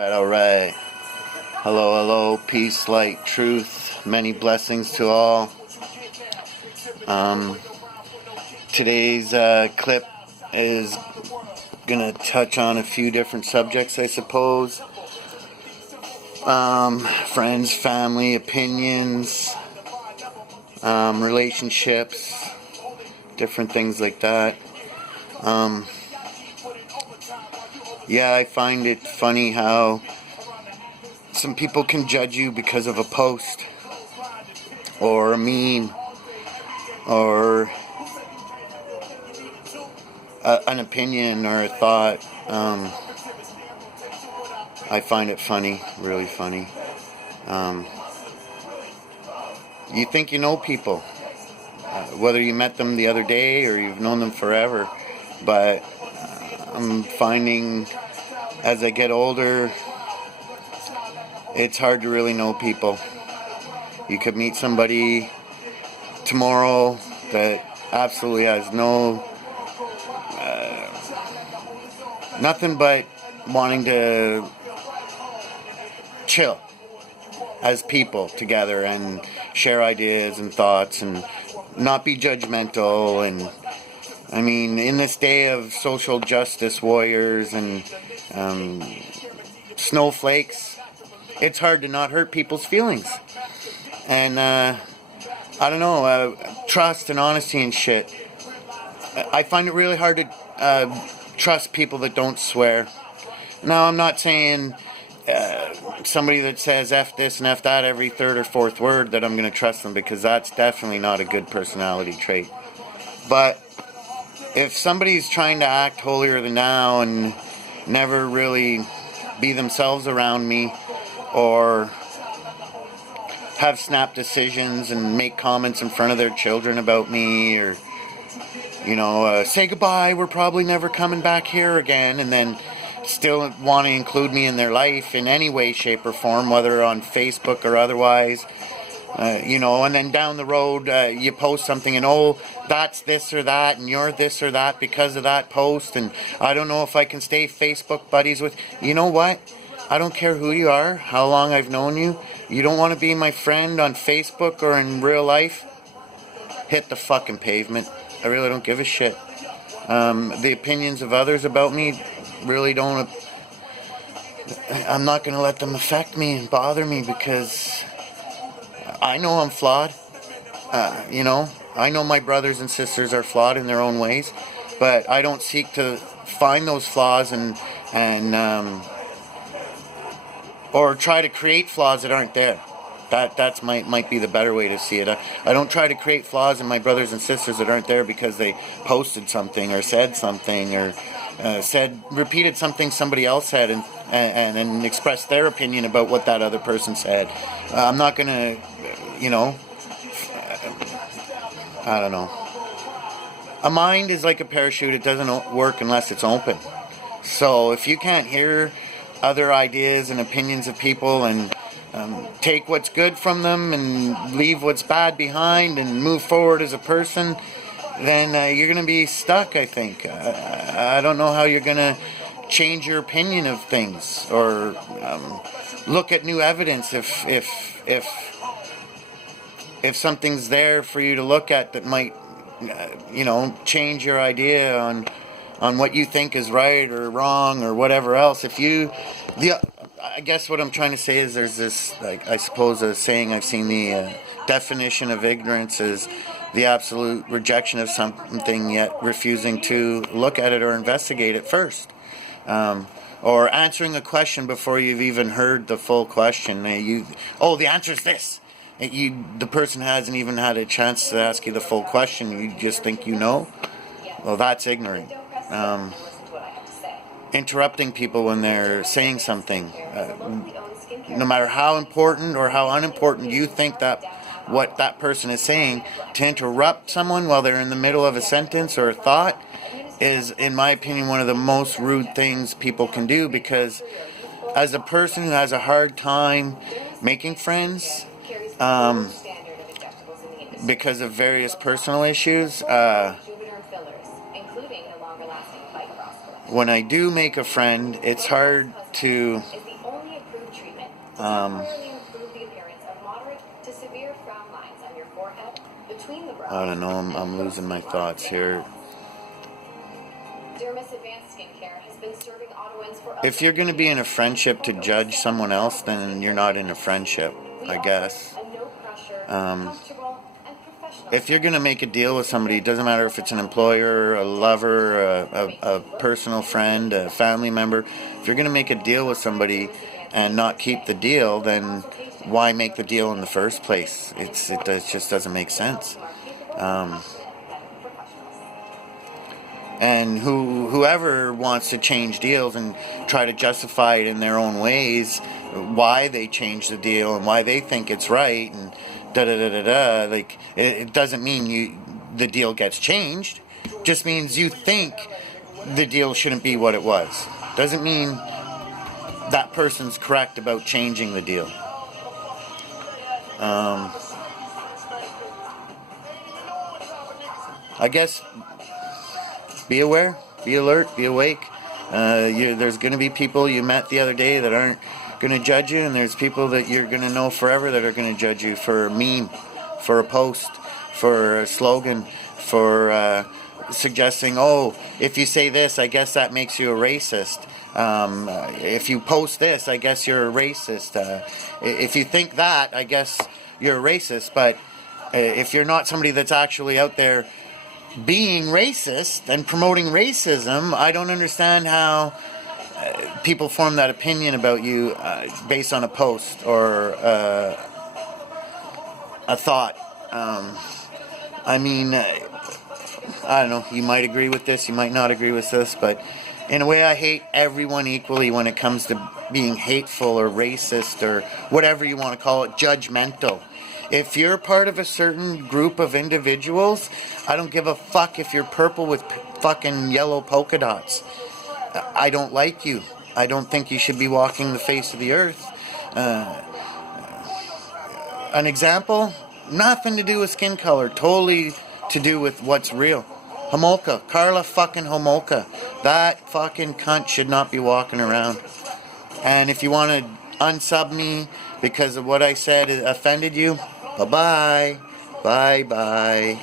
All right. Hello, hello. Peace, light, truth. Many blessings to all. Today's clip is gonna touch on a few different subjects, I suppose. Friends, family, opinions, relationships, different things like that. Yeah, I find it funny how some people can judge you because of a post or a meme or an opinion or a thought. I find it funny, really funny. You think you know people, whether you met them the other day or you've known them forever, but I'm finding as I get older, it's hard to really know people. You could meet somebody tomorrow that absolutely has nothing but wanting to chill as people together and share ideas and thoughts and not be judgmental. And I mean, in this day of social justice warriors and snowflakes, it's hard to not hurt people's feelings. And I don't know, trust and honesty and shit. I find it really hard to trust people that don't swear. Now, I'm not saying somebody that says F this and F that every third or fourth word that I'm going to trust them, because that's definitely not a good personality trait. But if somebody's trying to act holier than thou and never really be themselves around me, or have snap decisions and make comments in front of their children about me, or say goodbye, we're probably never coming back here again, and then still want to include me in their life in any way, shape, or form, whether on Facebook or otherwise, and then down the road you post something and that's this or that and you're this or that because of that post, and I don't know if I can stay Facebook buddies with you. Know what? I don't care who you are, how long I've known you. You don't want to be my friend on Facebook or in real life? Hit the fucking pavement. I really don't give a shit. The opinions of others about me really don't. I'm not going to let them affect me and bother me, because I know I'm flawed. I know my brothers and sisters are flawed in their own ways, but I don't seek to find those flaws and or try to create flaws that aren't there. That's might be the better way to see it. I don't try to create flaws in my brothers and sisters that aren't there because they posted something or said something or repeated something somebody else said and expressed their opinion about what that other person said. I'm not gonna, I don't know. A mind is like a parachute. It doesn't work unless it's open. So if you can't hear other ideas and opinions of people and take what's good from them and leave what's bad behind and move forward as a person, then you're going to be stuck, I think. I don't know how you're going to change your opinion of things or look at new evidence if something's there for you to look at that might change your idea on what you think is right or wrong or whatever else. I guess what I'm trying to say is there's this, I suppose, a saying I've seen, the definition of ignorance is the absolute rejection of something yet refusing to look at it or investigate it first. Or answering a question before you've even heard the full question. The answer is this. The person hasn't even had a chance to ask you the full question. You just think you know. Well, that's ignorant. Interrupting people when they're saying something, no matter how important or how unimportant you think that what that person is saying, to interrupt someone while they're in the middle of a sentence or a thought is, in my opinion, one of the most rude things people can do, because as a person who has a hard time making friends because of various personal issues, when I do make a friend, it's hard to I don't know, I'm losing my thoughts here. If you're going to be in a friendship to judge someone else, then you're not in a friendship, I guess. If you're going to make a deal with somebody, it doesn't matter if it's an employer, a lover, a personal friend, a family member. If you're going to make a deal with somebody and not keep the deal, then why make the deal in the first place? It just doesn't make sense. And whoever wants to change deals and try to justify it in their own ways, why they change the deal and why they think it's right, and da-da-da-da-da, like, it doesn't mean the deal gets changed. Just means you think the deal shouldn't be what it was. Doesn't mean that person's correct about changing the deal. I guess be aware, be alert, be awake. There's going to be people you met the other day that aren't going to judge you, and there's people that you're going to know forever that are going to judge you for a meme, for a post, for a slogan, for suggesting, oh, if you say this, I guess that makes you a racist. If you post this, I guess you're a racist. If you think that, I guess you're a racist. But if you're not somebody that's actually out there being racist and promoting racism, I don't understand how people form that opinion about you based on a post or a thought. I mean, I don't know, you might agree with this, you might not agree with this, but in a way I hate everyone equally when it comes to being hateful or racist or whatever you want to call it, judgmental. If you're part of a certain group of individuals, I don't give a fuck if you're purple with fucking yellow polka dots. I don't like you. I don't think you should be walking the face of the earth. An example, nothing to do with skin color, totally to do with what's real. Homolka, Carla fucking Homolka. That fucking cunt should not be walking around. And if you want to unsub me because of what I said offended you, bye-bye. Bye-bye.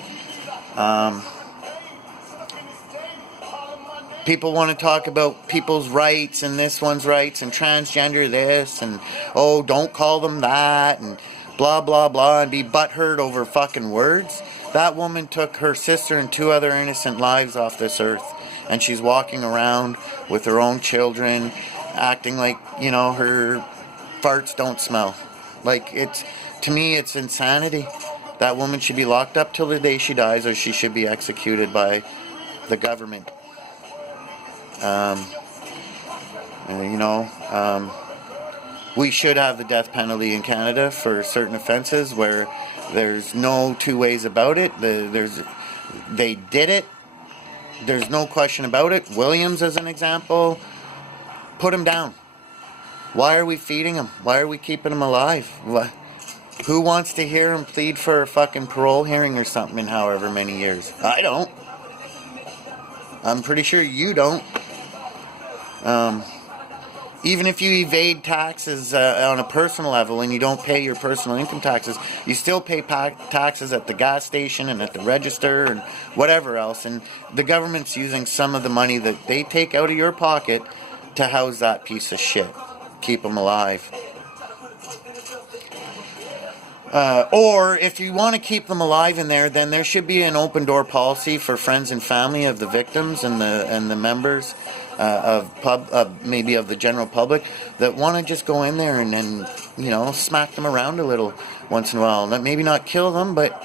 People want to talk about people's rights and this one's rights and transgender this and, oh, don't call them that and blah, blah, blah, and be butthurt over fucking words. That woman took her sister and 2 other innocent lives off this earth. And she's walking around with her own children, acting like, you know, her farts don't smell. Like, to me, it's insanity. That woman should be locked up till the day she dies, or she should be executed by the government. We should have the death penalty in Canada for certain offenses where there's no two ways about it. They did it. There's no question about it. Williams, as an example, put him down. Why are we feeding him? Why are we keeping him alive? Who wants to hear him plead for a fucking parole hearing or something in however many years? I don't. I'm pretty sure you don't. Even if you evade taxes on a personal level and you don't pay your personal income taxes, you still pay taxes at the gas station and at the register and whatever else. And the government's using some of the money that they take out of your pocket to house that piece of shit. Keep them alive. Or if you want to keep them alive in there, then there should be an open door policy for friends and family of the victims and the members maybe of the general public that want to just go in there and then, you know, smack them around a little once in a while. Maybe not kill them, but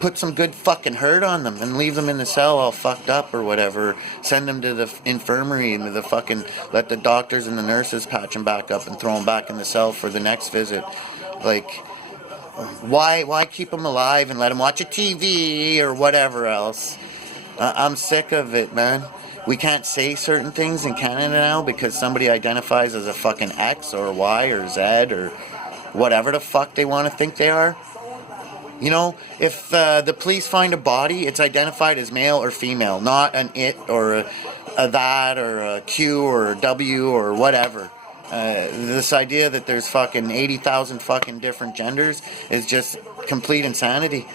put some good fucking hurt on them and leave them in the cell all fucked up or whatever. Send them to the infirmary and let the doctors and the nurses patch them back up and throw them back in the cell for the next visit. Like, why keep them alive and let them watch a TV or whatever else? I'm sick of it, man. We can't say certain things in Canada now because somebody identifies as a fucking X or Y or Z or whatever the fuck they want to think they are. You know, if the police find a body, it's identified as male or female, not an it or a that or a Q or a W or whatever. This idea that there's fucking 80,000 fucking different genders is just complete insanity.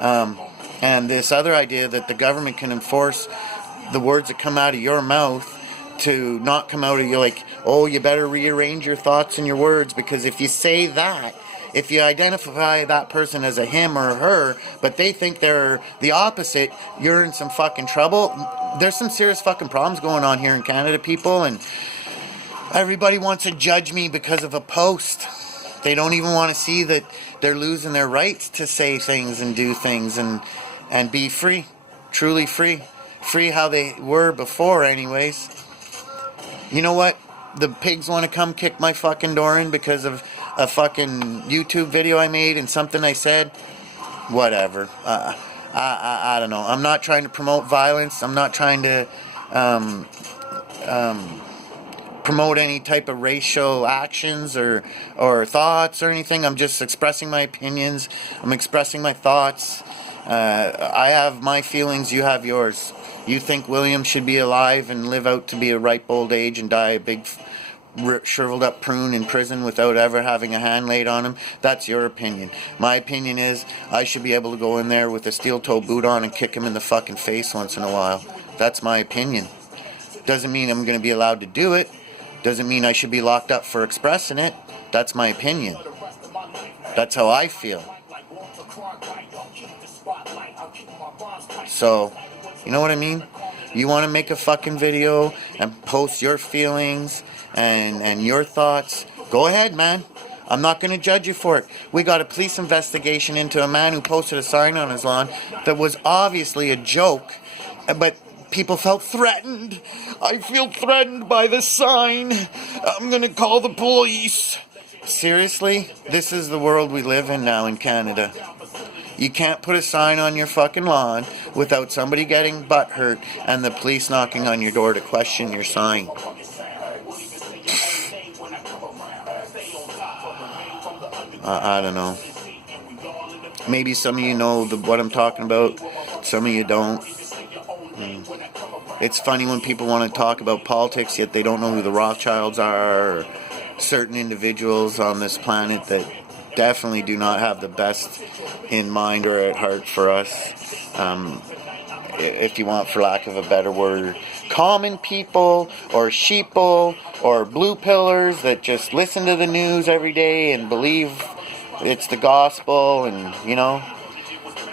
And this other idea that the government can enforce the words that come out of your mouth to not come out of you, like, oh, you better rearrange your thoughts and your words, because if you say that, if you identify that person as a him or a her, but they think they're the opposite, you're in some fucking trouble. There's some serious fucking problems going on here in Canada, people, and everybody wants to judge me because of a post. They don't even want to see that they're losing their rights to say things and do things and be free, truly free. Free how they were before anyways. You know what? The pigs want to come kick my fucking door in because of a fucking YouTube video I made and something I said. Whatever. I don't know. I'm not trying to promote violence. I'm not trying to promote any type of racial actions or thoughts or anything. I'm just expressing my opinions. I'm expressing my thoughts. I have my feelings. You have yours. You think William should be alive and live out to be a ripe old age and die a big shriveled up prune in prison without ever having a hand laid on him? That's your opinion. My opinion is I should be able to go in there with a steel toe boot on and kick him in the fucking face once in a while. That's my opinion. Doesn't mean I'm going to be allowed to do it. Doesn't mean I should be locked up for expressing it. That's my opinion. That's how I feel. So, you know what I mean? You want to make a fucking video and post your feelings and your thoughts, go ahead, man. I'm not going to judge you for it. We got a police investigation into a man who posted a sign on his lawn that was obviously a joke, but people felt threatened. I feel threatened by the sign. I'm going to call the police. Seriously? This is the world we live in now in Canada. You can't put a sign on your fucking lawn without somebody getting butt hurt and the police knocking on your door to question your sign. I don't know. Maybe some of you know what I'm talking about. Some of you don't. It's funny when people want to talk about politics, yet they don't know who the Rothschilds are, or certain individuals on this planet that definitely do not have the best in mind or at heart for us. If you want, for lack of a better word, common people or sheeple or blue pillars that just listen to the news every day and believe it's the gospel, and you know,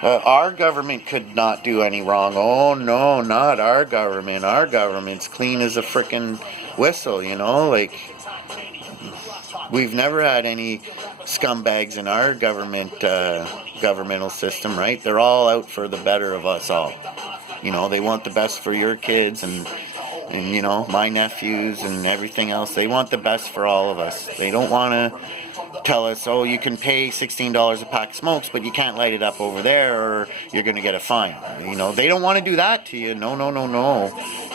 our government could not do any wrong. Oh no, not our government. Our government's clean as a frickin' whistle, you know, like we've never had any scumbags in our governmental system, right? They're all out for the better of us all. You know, they want the best for your kids and you know, my nephews and everything else. They want the best for all of us. They don't want to tell us, oh, you can pay $16 a pack of smokes, but you can't light it up over there or you're going to get a fine. You know, they don't want to do that to you. No.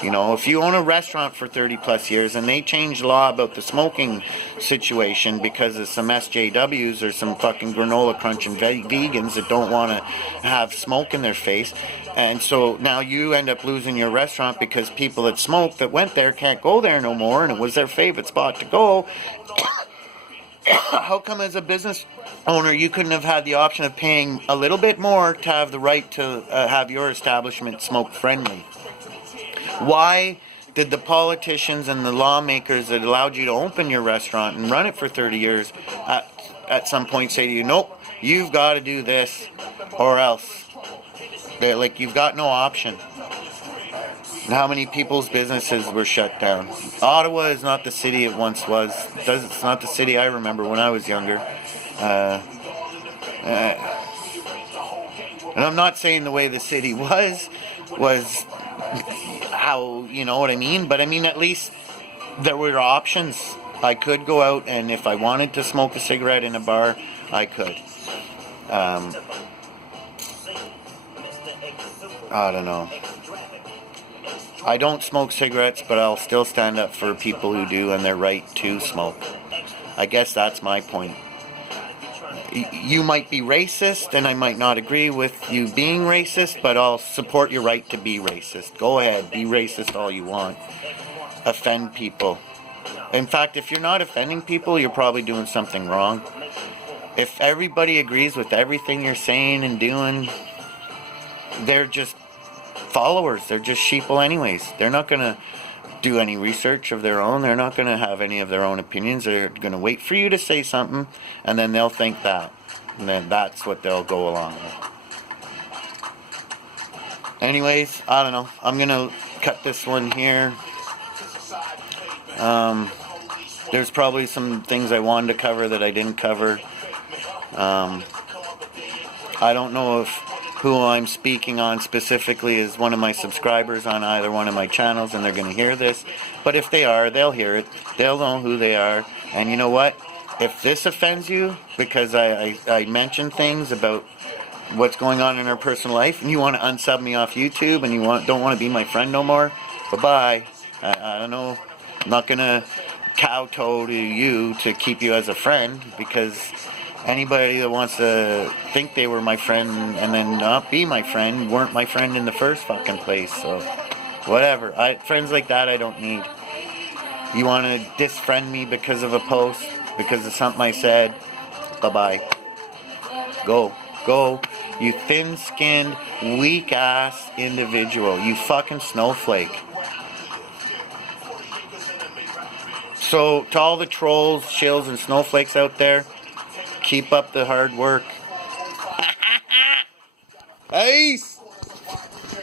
You know, if you own a restaurant for 30 plus years and they change the law about the smoking situation because of some SJWs or some fucking granola crunching vegans that don't want to have smoke in their face, and so now you end up losing your restaurant because people that smoke that went there can't go there no more and it was their favorite spot to go. How come as a business owner you couldn't have had the option of paying a little bit more to have the right to have your establishment smoke friendly? Why did the politicians and the lawmakers that allowed you to open your restaurant and run it for 30 years at some point say to you, nope, you've got to do this or else? They're like, you've got no option. And how many people's businesses were shut down? Ottawa is not the city it once was. It's not the city I remember when I was younger. And I'm not saying the way the city was how, you know what I mean? But I mean, at least there were options. I could go out and if I wanted to smoke a cigarette in a bar, I could. I don't know. I don't smoke cigarettes, but I'll still stand up for people who do and their right to smoke. I guess that's my point. You might be racist, and I might not agree with you being racist, but I'll support your right to be racist. Go ahead, be racist all you want. Offend people. In fact, if you're not offending people, you're probably doing something wrong. If everybody agrees with everything you're saying and doing, they're just followers. They're just sheeple anyways. They're not going to do any research of their own. They're not going to have any of their own opinions. They're going to wait for you to say something, and then they'll think that. And then that's what they'll go along with. Anyways, I don't know. I'm going to cut this one here. There's probably some things I wanted to cover that I didn't cover. I don't know if who I'm speaking on specifically is one of my subscribers on either one of my channels, and they're going to hear this. But if they are, they'll hear it. They'll know who they are. And you know what? If this offends you because I mentioned things about what's going on in our personal life, and you want to unsub me off YouTube, and you don't want to be my friend no more, bye-bye. I don't know. I'm not going to kowtow to you to keep you as a friend, because anybody that wants to think they were my friend and then not be my friend weren't my friend in the first fucking place. So whatever. Friends like that I don't need. You want to disfriend me because of a post, because of something I said, bye-bye. Go, you thin-skinned, weak-ass individual, you fucking snowflake. So, to all the trolls, shills, and snowflakes out there, keep up the hard work. Peace!